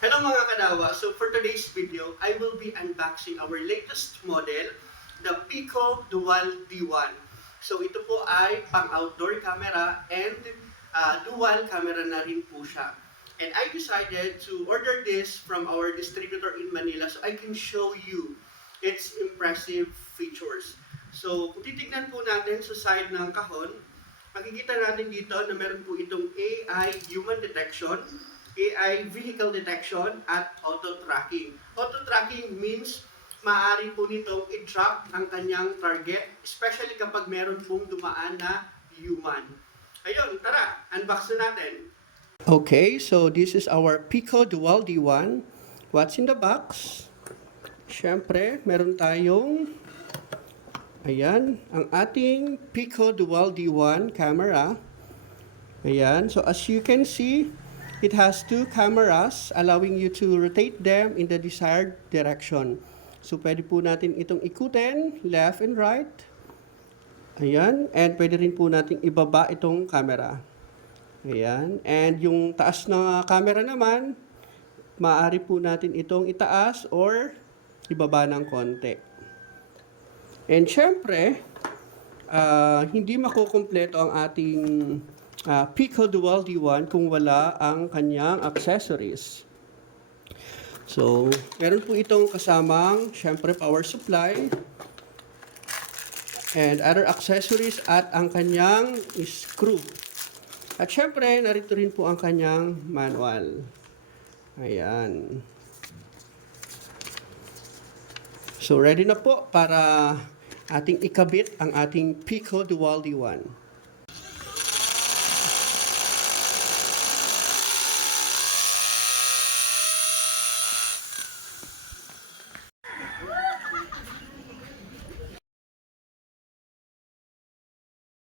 Hello mga kanawa! So for today's video, I will be unboxing our latest model, the Pico Dual D1. So ito po ay pang-outdoor camera and dual camera na rin po siya. And I decided to order this from our distributor in Manila so I can show you its impressive features. So kung titignan po natin sa side ng kahon, makikita natin dito na meron po itong AI human detection, AI vehicle detection, at auto tracking. Auto tracking means maaari po nitong i-track ang kanyang target, especially kapag meron pong dumaan na human. Ayun, tara, unbox na natin. Okay, so this is our Pico Dual D1. What's in the box? Siyempre, meron tayong ayan, ang ating Pico Dual D1 camera. Ayan, so as you can see, it has two cameras allowing you to rotate them in the desired direction. So pwede po natin itong ikutin, left and right. Ayan, and pwede rin po natin ibaba itong camera. Ayan, and yung taas ng camera naman, maaari po natin itong itaas or ibaba ng konti. And syempre, hindi makukumpleto ang ating Pico Dual D1 kung wala ang kanyang accessories. So, meron po itong kasamang, syempre, power supply and other accessories at ang kanyang screw. At syempre, narito rin po ang kanyang manual. Ayan. So, ready na po para ating ikabit ang ating Pico Dual D1.